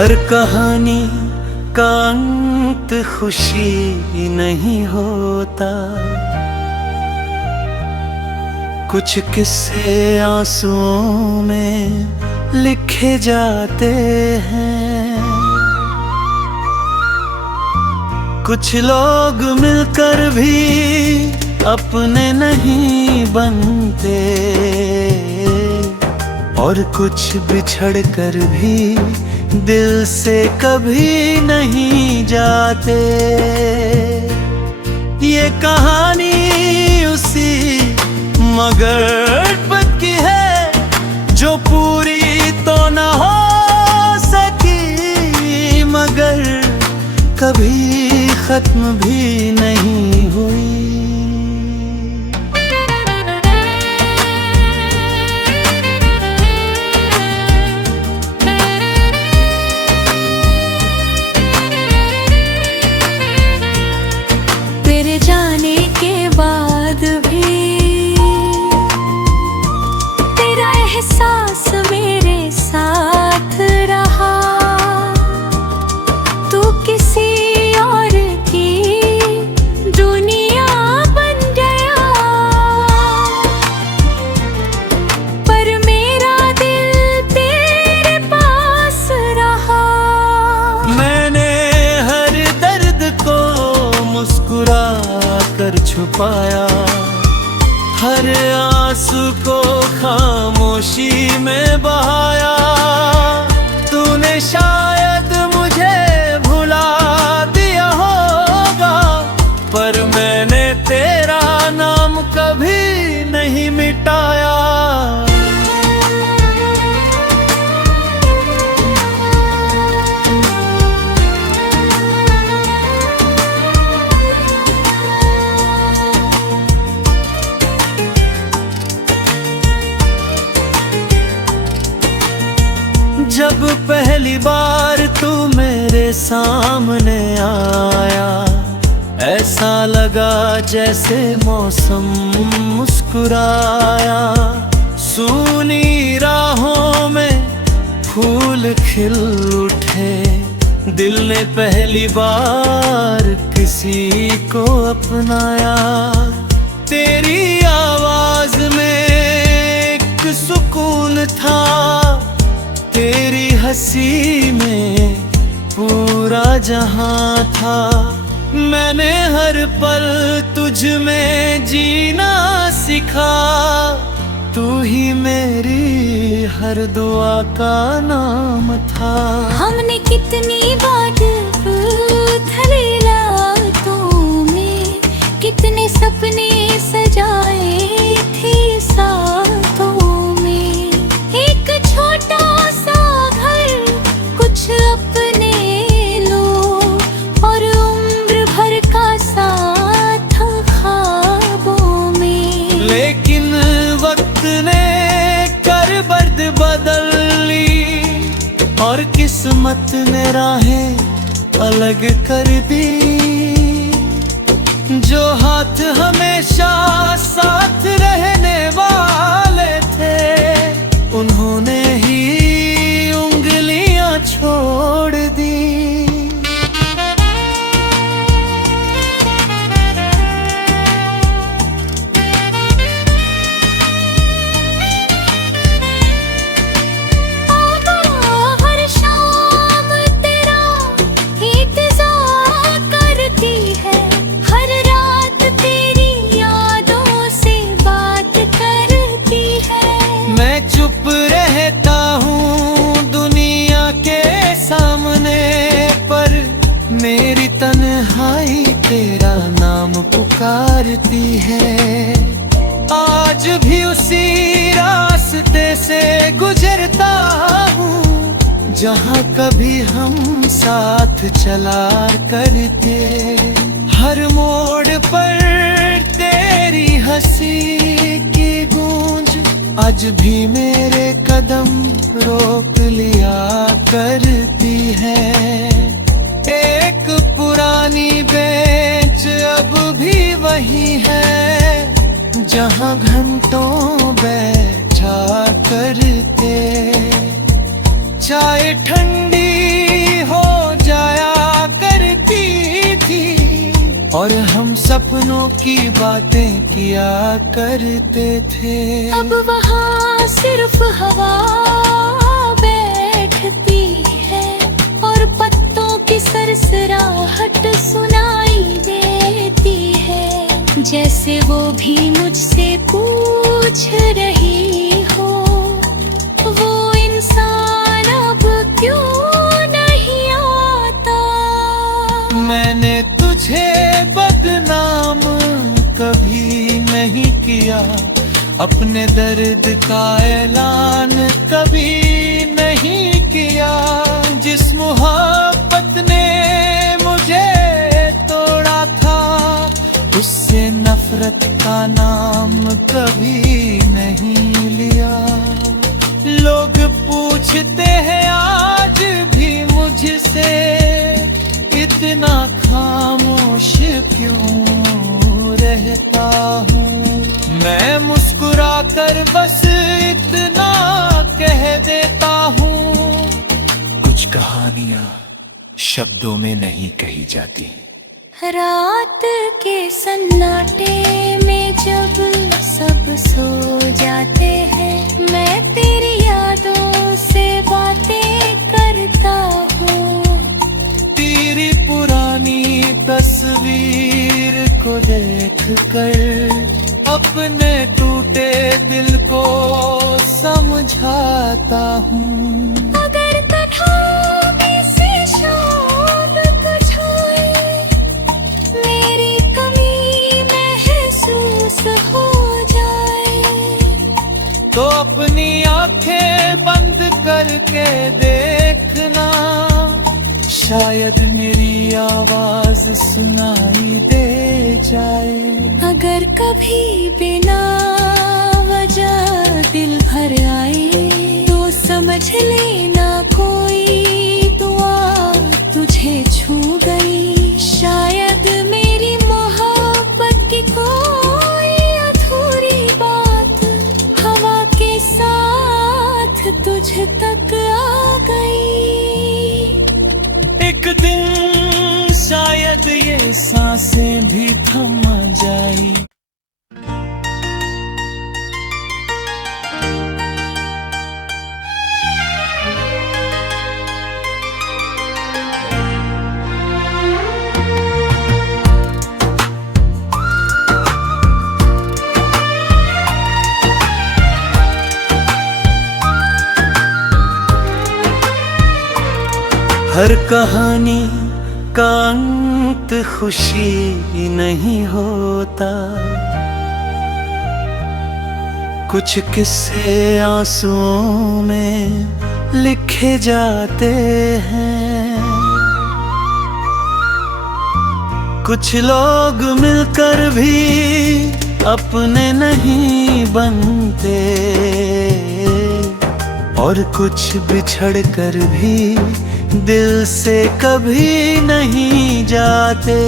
हर कहानी का अंत खुशी नहीं होता, कुछ किस्से आंसुओं में लिखे जाते हैं। कुछ लोग मिलकर भी अपने नहीं बनते, और कुछ बिछड़ कर भी दिल से कभी नहीं जाते। ये कहानी उसी मगर पद की है जो पूरी तो न हो सकी, मगर कभी खत्म भी नहीं हुई। तेरे जाने के बाद भी तेरा एहसास मेरे साथ रहा। तू किसी और की दुनिया बन गया, पर मेरा दिल तेरे पास रहा। मैंने हर दर्द को मुस्कुरा कर छुपाया, हर आंसू को खामोशी में बहाया। तूने शायद मुझे भुला दिया होगा, पर मैंने तेरा नाम कभी नहीं मिटाया। जब पहली बार तू मेरे सामने आया, ऐसा लगा जैसे मौसम मुस्कुराया। सूनी राहों में फूल खिल उठे, दिल ने पहली बार किसी को अपनाया। तेरी आवाज में एक सुकून था, तेरी हंसी में पूरा जहां था। मैंने हर पल तुझ में जीना सीखा, तू ही मेरी हर दुआ का नाम था। हमने कितनी बात उथली रातों में, कितने सपने सजाए थे साथों में। एक छोटा सा घर, कुछ अपने लोग, और उम्र भर का साथ ख्वाबों में। लेकिन वक्त ने कर बर्द बदल ली, और किस्मत ने राहें अलग कर दी। जो हाथ हमेशा साथ रहने वाले थे, उन्होंने ही उंगलियां छोड़ दी। हर शाम तेरा इंतजार करती है, हर रात तेरी यादों से बात करती है। मैं चुप रहता हूँ दुनिया के सामने, पर मेरी तन्हाई तेरा नाम पुकारती है। आज भी उसी रास्ते से गुजरता हूँ, जहाँ कभी हम साथ चला करते। हर मोड़ पर तेरी हंसी की गूंज आज भी मेरे कदम रोक लिया करती है। एक पुरानी बेंच अब भी वही है, जहाँ घंटों बैठा करते। चाय ठंडी सपनों की बातें किया करते थे। अब वहाँ सिर्फ हवा बैठती है और पत्तों की सरसराहट सुनाई देती है, जैसे वो भी मुझसे पूछ रही हो, वो इंसान अब क्यों नहीं आता। मैंने तुझे बदनाम कभी नहीं किया, अपने दर्द का ऐलान कभी नहीं किया। जिस मोहब्बत ने मुझे तोड़ा था, उससे नफरत का नाम कभी नहीं लिया। लोग पूछते हैं आज भी मुझसे, इतना खामोश क्यों रहता हूँ। मैं मुस्कुरा कर बस इतना कह देता हूँ, कुछ कहानियाँ शब्दों में नहीं कही जाती। रात के सन्नाटे में जब सब सो जाते हैं, मैं तेरी यादों से बातें करता हूँ। तेरी पुरानी तस्वीर को देख कर अपने टूटे दिल को समझाता हूँ। अगर कठौती से शाम कुछ आए, मेरी कमी महसूस हो जाए, तो अपनी आंखें बंद करके देखना, शायद मेरी आवाज सुनाई दे जाए। अगर कभी बिना वजह दिल भर आए, तो समझ लेना कोई दुआ तुझे छू गई। शायद मेरी मोहब्बत की कोई अधूरी बात हवा के साथ तुझ तक आ गई। एक दिन शायद ये सांसें भी थम जाई। हर कहानी का अंत खुशी नहीं होता, कुछ किस्से आंसुओं में लिखे जाते हैं। कुछ लोग मिलकर भी अपने नहीं बनते, और कुछ बिछड़ कर भी दिल से कभी नहीं जाते।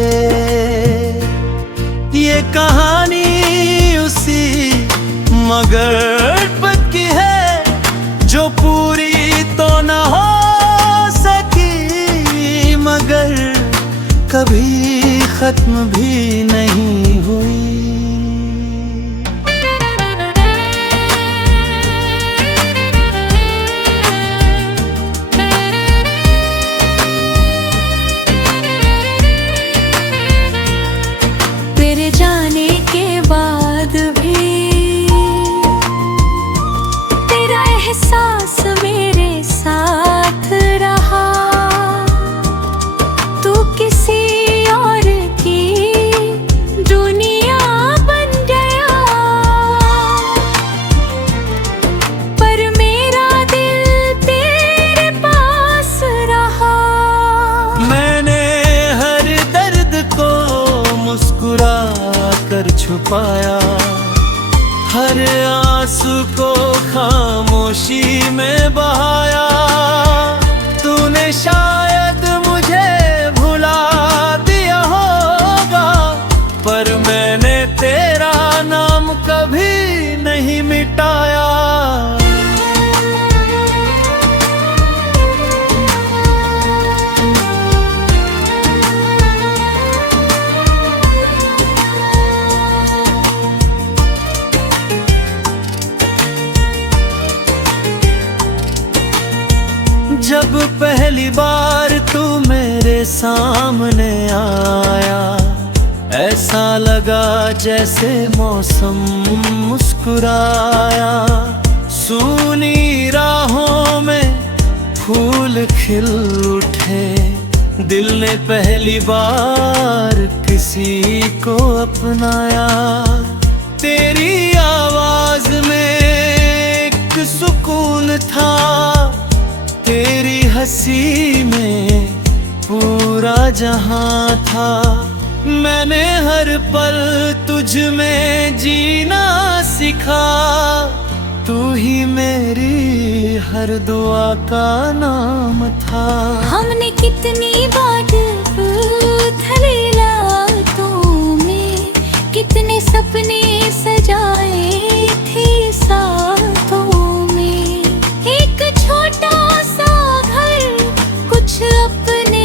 ये कहानी उसी मगर की है जो पूरी तो न हो सकी, मगर कभी खत्म भी नहीं हुई। जाने के बाद भी तेरा एहसास मेरे साथ रहा। तू किसी और की दुनिया बन गया, पर मेरा दिल तेरे पास रहा। मैंने हर दर्द को मुस्कुरा कर छुपाया, हर आंसू को खामोशी में बहाया। तूने शायद मुझे भुला दिया होगा, पर मैंने तेरा नाम कभी नहीं मिटाया। जब पहली बार तू मेरे सामने आया, ऐसा लगा जैसे मौसम मुस्कुराया। सूनी राहों में फूल खिल उठे, दिल ने पहली बार किसी को अपनाया। तेरी आवाज में एक सुकून था, तेरी हंसी में पूरा जहां था। मैंने हर पल तुझ में जीना सीखा, तू ही मेरी हर दुआ का नाम था। हमने कितनी बात उथले रातों में, कितने सपने सजाए थे साथों में। एक छोटा सा घर, कुछ अपने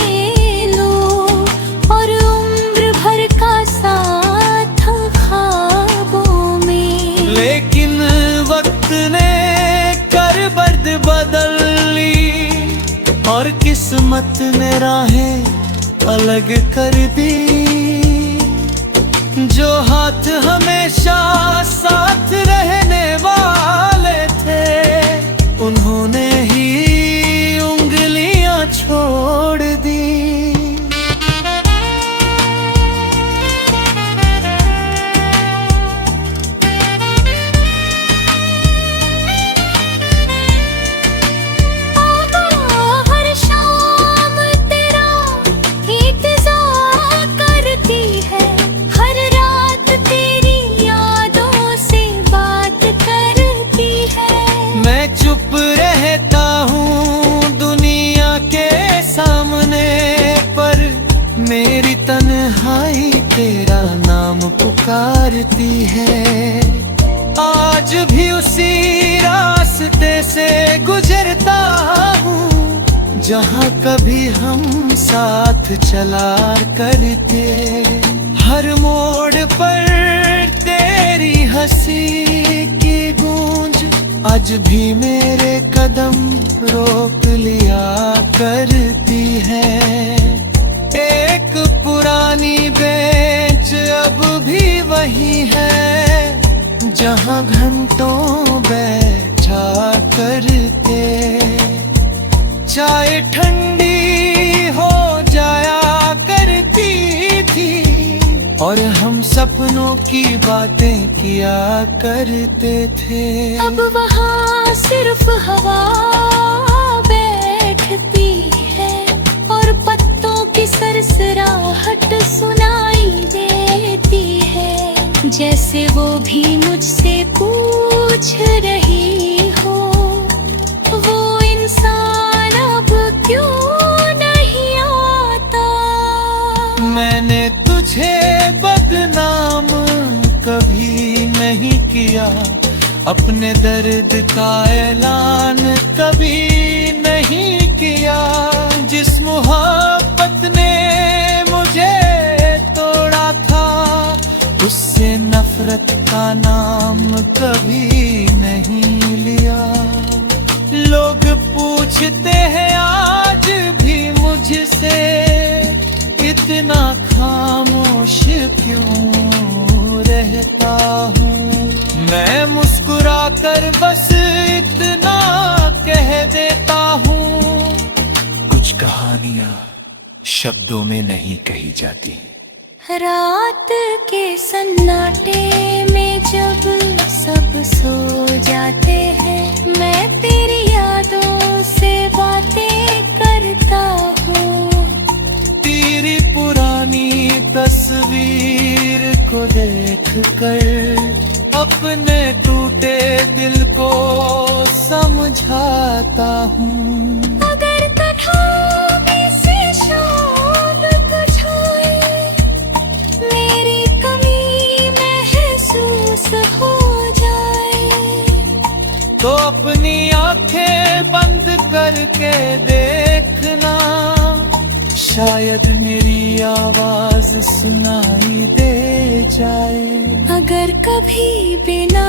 लोग और उम्र भर का साथ ख्वाबों में। लेकिन वक्त ने कर बर्द बदल ली और किस्मत ने राहें अलग कर दी। जो हाथ हमेशा साथ रहने वाले थे, उन्होंने ही उंगलियां छोड़ दी। चुप रहता हूँ दुनिया के सामने, पर मेरी तन्हाई तेरा नाम पुकारती है। आज भी उसी रास्ते से गुजरता हूँ, जहाँ कभी हम साथ चला करते। हर मोड़ पर तेरी हंसी की गूंज आज भी मेरे कदम रोक लिया करती है। एक पुरानी बेंच अब भी वही है, जहाँ घंटों बैठा करते। चाय ठंडी हो जाया करती थी और हम सपनों की बातें किया करते थे। अब वहाँ सिर्फ हवा बैठती है और पत्तों की सरसराहट सुनाई देती है। जैसे वो भी मुझसे पूछ रही हो, वो इंसान अब क्यों नहीं आता। मैंने तुझे बदनाम कभी नहीं किया, अपने दर्द का ऐलान कभी नहीं किया। जिस मोहब्बत ने मुझे तोड़ा था, उससे नफरत का नाम कभी नहीं लिया। लोग पूछते हैं आज भी मुझसे, इतना खामोश क्यों रहता हूँ। मैं मुस्कुरा कर बस इतना कह देता हूँ, कुछ कहानियाँ शब्दों में नहीं कही जाती। रात के सन्नाटे में जब सब सो जाते हैं, मैं तेरी यादों से बातें करता हूँ। तेरी पुरानी तस्वीर को देख कर अपने टूटे दिल को समझाता हूँ। अगर कठौती से शाम कुछ आए, मेरी कमी महसूस हो जाए, तो अपनी आंखें बंद करके देखना, शायद मेरी आवाज सुनाई दे जाए। अगर कभी बिना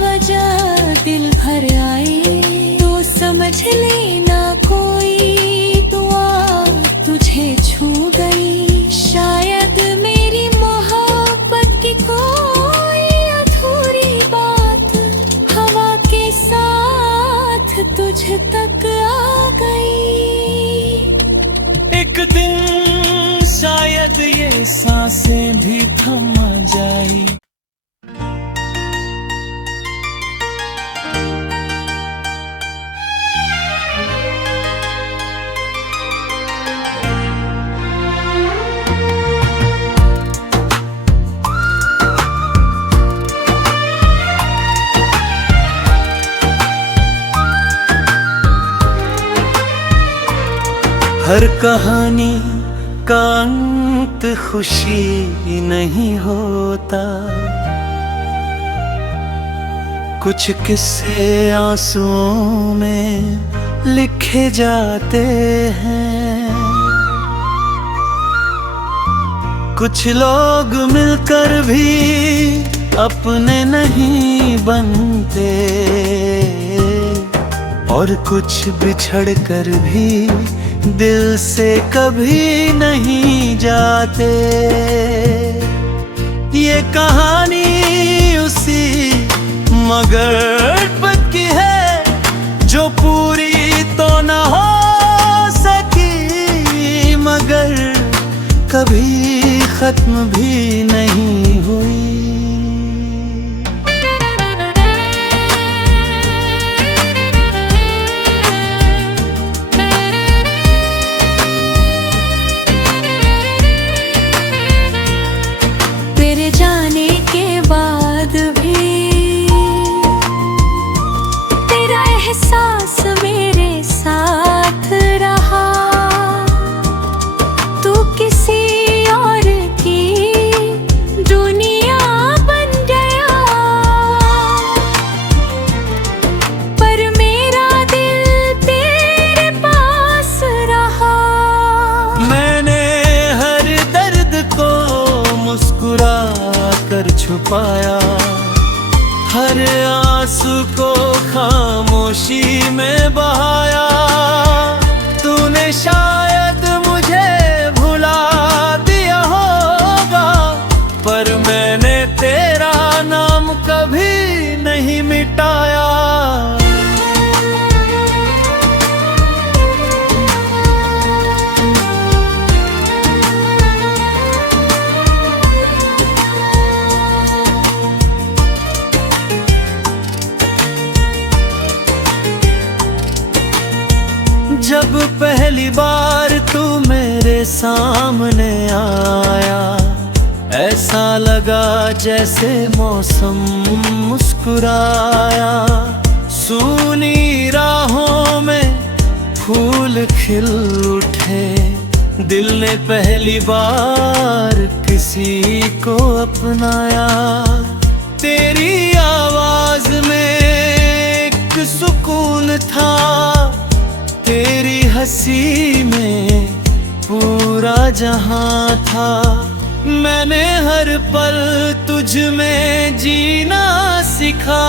वजह दिल भर आए, तो समझ लेना को हर कहानी का अंत खुशी नहीं होता, कुछ किस्से आंसुओं में लिखे जाते हैं। कुछ लोग मिलकर भी अपने नहीं बनते, और कुछ बिछड़ कर भी दिल से कभी नहीं जाते। ये कहानी उसी मगर पद की है जो पूरी तो न हो सकी, मगर कभी खत्म भी नहीं हुई। तेरे जाने के बाद भी तेरा एहसास मेरे साथ रहा। तू किसी और की दुनिया बन गया, पर मेरा दिल तेरे पास रहा। मैंने हर दर्द को मुस्कुरा कर छुपाया, हर आंसू को खामोशी में बहाया। तूने शायद मुझे भुला दिया होगा, पर मैंने तेरा नाम कभी नहीं मिटाया। जब पहली बार तू मेरे सामने आया, ऐसा लगा जैसे मौसम मुस्कुराया। सूनी राहों में फूल खिल उठे, दिल ने पहली बार किसी को अपनाया। तेरी आवाज में एक सुकून था, तेरी हंसी में पूरा जहां था। मैंने हर पल तुझ में जीना सीखा,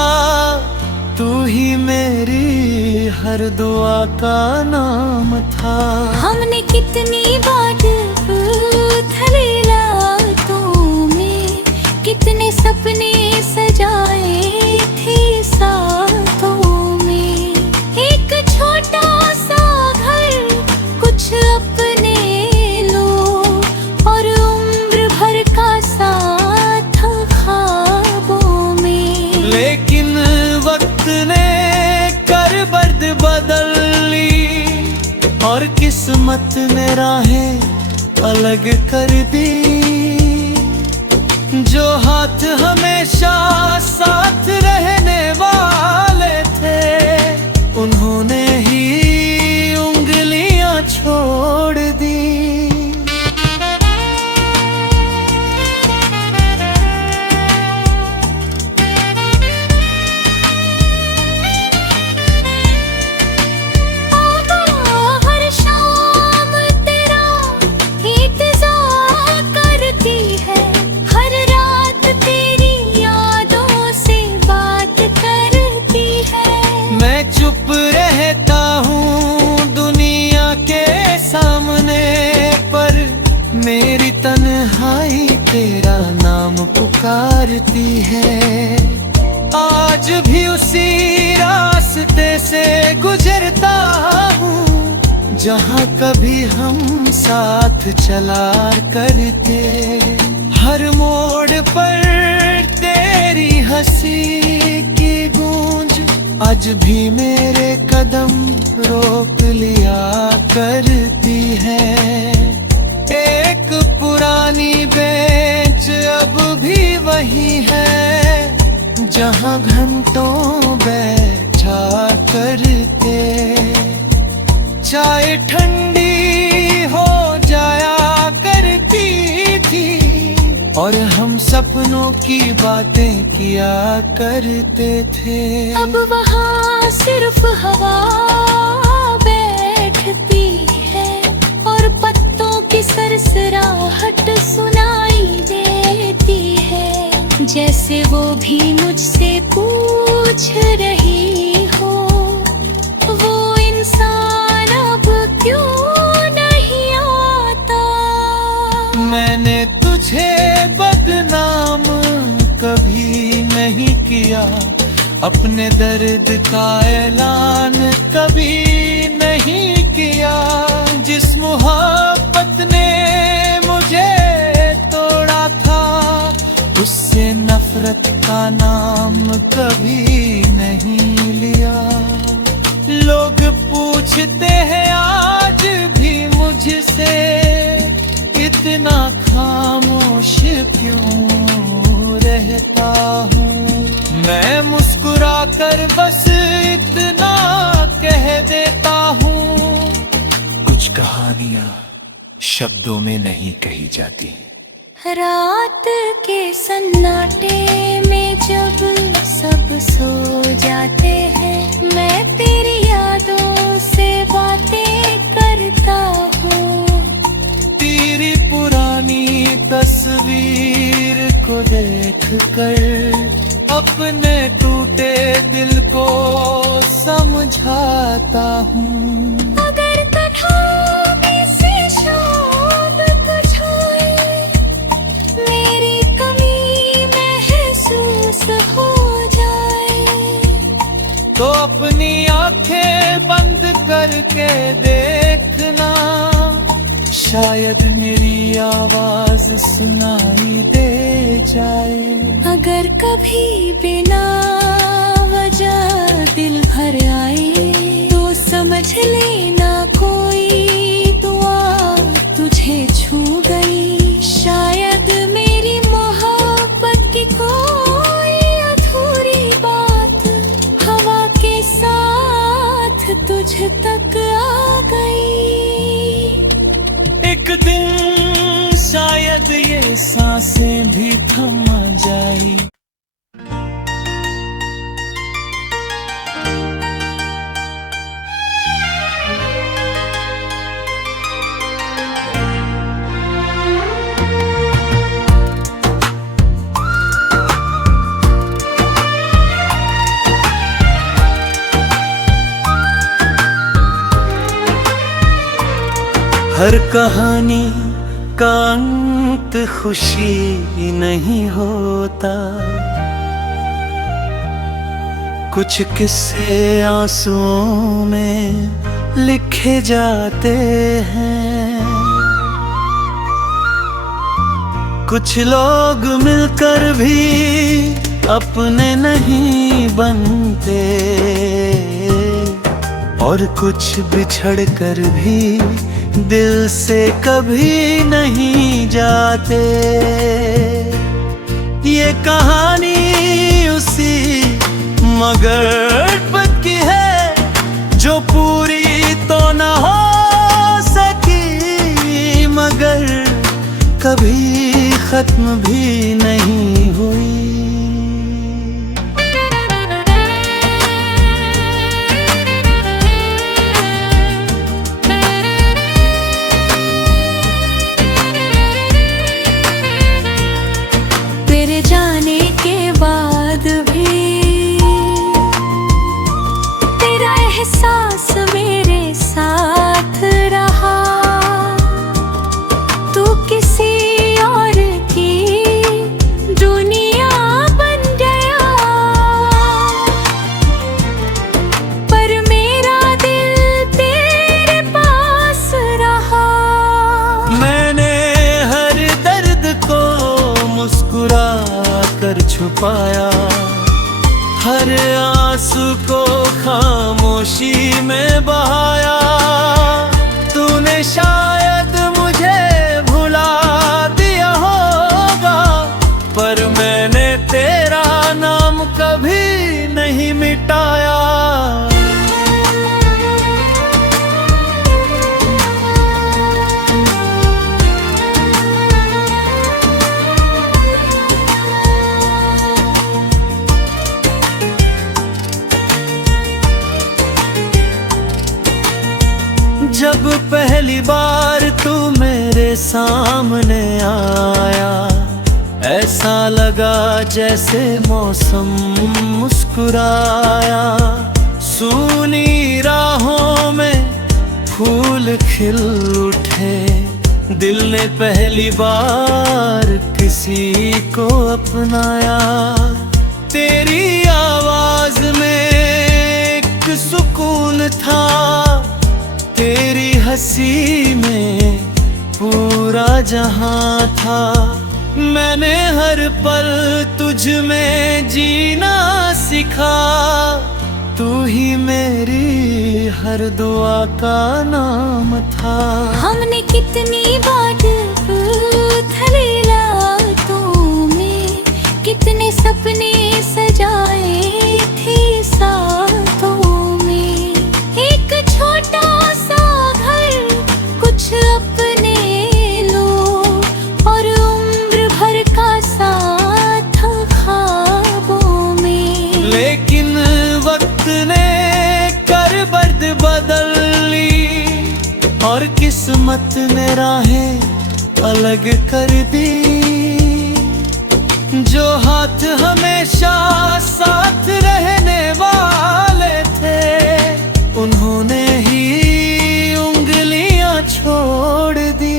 तू ही मेरी हर दुआ का नाम था। हमने कितनी बात उथले रातों में, कितने सपने सजाए थे साथों में। एक छोटा सा घर, कुछ अपने लोग, और उम्र भर का साथ ख्वाबों में। लेकिन वक्त ने कर बर्द बदल ली, और किस्मत ने राहें अलग कर दी। जो हाथ हमेशा साथ रहने वाले थे, उन्होंने ही उंगलियां छोड़ दी। हर शाम तेरा इंतजार करती है, हर रात तेरी यादों से बात करती है। मैं चुप रहता हूँ दुनिया के सामने, पर मेरी तन्हाई तेरा नाम पुकारती है। आज भी उसी रास्ते से गुजरता हूँ, जहाँ कभी हम साथ चला करते। हर मोड़ पर तेरी हंसी की गूंज आज भी मेरे कदम रोक लिया करती है। एक पुरानी बेंच अब भी वही है, जहाँ घंटों बैठा करते। चाय ठंडी सपनों की बातें किया करते थे। अब वहाँ सिर्फ हवा बैठती है और पत्तों की सरसराहट सुनाई देती है, जैसे वो भी मुझसे पूछ रही हो, वो इंसान अब क्यों नहीं आता। मैंने तुझे बदनाम कभी नहीं किया, अपने दर्द का ऐलान कभी नहीं किया। जिस मोहब्बत ने मुझे तोड़ा था, उससे नफरत का नाम कभी नहीं लिया। लोग पूछते हैं आज भी मुझसे, इतना खामोश क्यों रहता हूँ। मैं मुस्कुरा कर बस इतना कह देता हूँ, कुछ कहानियाँ शब्दों में नहीं कही जाती। रात के सन्नाटे में जब सब सो जाते हैं, मैं तेरी यादों से बातें करता हूँ। तेरी पुरानी तस्वीर को देख कर अपने टूटे दिल को समझाता हूँ। अगर कठौती से शाम कुछ आए, मेरी कमी महसूस हो जाए, तो अपनी आंखें बंद करके देखना, शायद मेरी आवाज सुनाई दे जाए। अगर कभी बिना वजह दिल भर आए, तो समझ लेना कोई दुआ तुझे छू गई। शायद मेरी मोहब्बत की कोई अधूरी बात हवा के साथ तुझ तक आ गई। एक दिन शायद ये सांसें भी थम जाए। हर कहानी का अंत खुशी नहीं होता, कुछ किस्से आंसुओं में लिखे जाते हैं। कुछ लोग मिलकर भी अपने नहीं बनते, और कुछ बिछड़ कर भी दिल से कभी नहीं जाते। ये कहानी उसी मगर की है जो पूरी तो न हो सकी, मगर कभी खत्म भी नहीं हुई। जाने के बाद भी तेरा एहसास मेरे साथ रहा। तू किसी और की दुनिया बन गया, पर मेरा दिल तेरे पास रहा। मैंने हर दर्द को मुस्कुरा कर छुपाया, हर आंसू को खामोशी में बहाया। तूने शायद मुझे भुला दिया होगा, पर मैंने तेरा नाम कभी नहीं मिटाया। जब पहली बार तू मेरे सामने आया, ऐसा लगा जैसे मौसम मुस्कुराया। सूनी राहों में फूल खिल उठे, दिल ने पहली बार किसी को अपनाया। तेरी आवाज में एक सुकून था, तेरी हंसी में पूरा जहां था। मैंने हर पल तुझ में जीना सीखा, तू ही मेरी हर दुआ का नाम था। हमने कितनी बात उथली रातों में, कितने सपने सजाए थे साथों में। एक छोटा सा घर, कुछ अपने लोग और उम्र भर का साथ ख्वाबों में। लेकिन वक्त ने कर बर्द बदल ली और किस्मत ने राहें अलग कर दी। जो हाथ हमेशा साथ रहने वाले थे, उन्होंने ही उंगलियां छोड़ दी।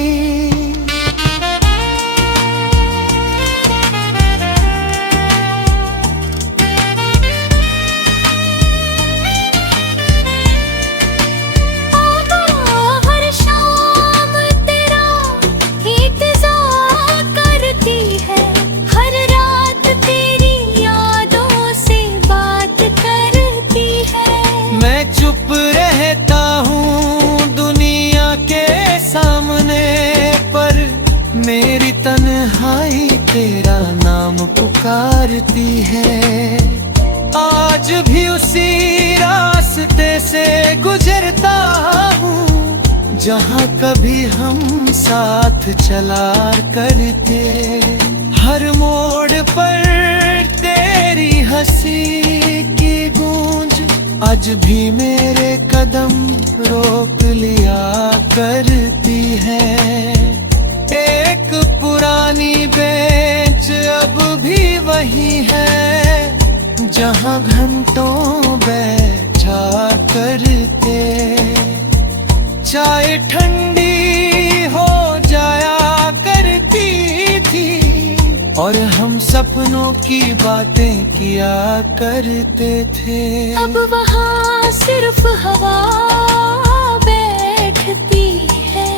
चुप रहता हूँ दुनिया के सामने, पर मेरी तन्हाई तेरा नाम पुकारती है। आज भी उसी रास्ते से गुजरता हूँ, जहाँ कभी हम साथ चला करते। हर मोड़ पर तेरी हंसी की गूंज आज भी मेरे कदम रोक लिया करती है। एक पुरानी बेंच अब भी वही है, जहाँ घंटों बैठा करते। चाय ठंडी हो जाया करती थी और हम सपनों की बातें किया करते थे। अब वहाँ सिर्फ हवा बैठती है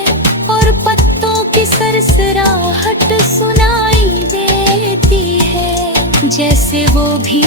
और पत्तों की सरसराहट सुनाई देती है, जैसे वो भी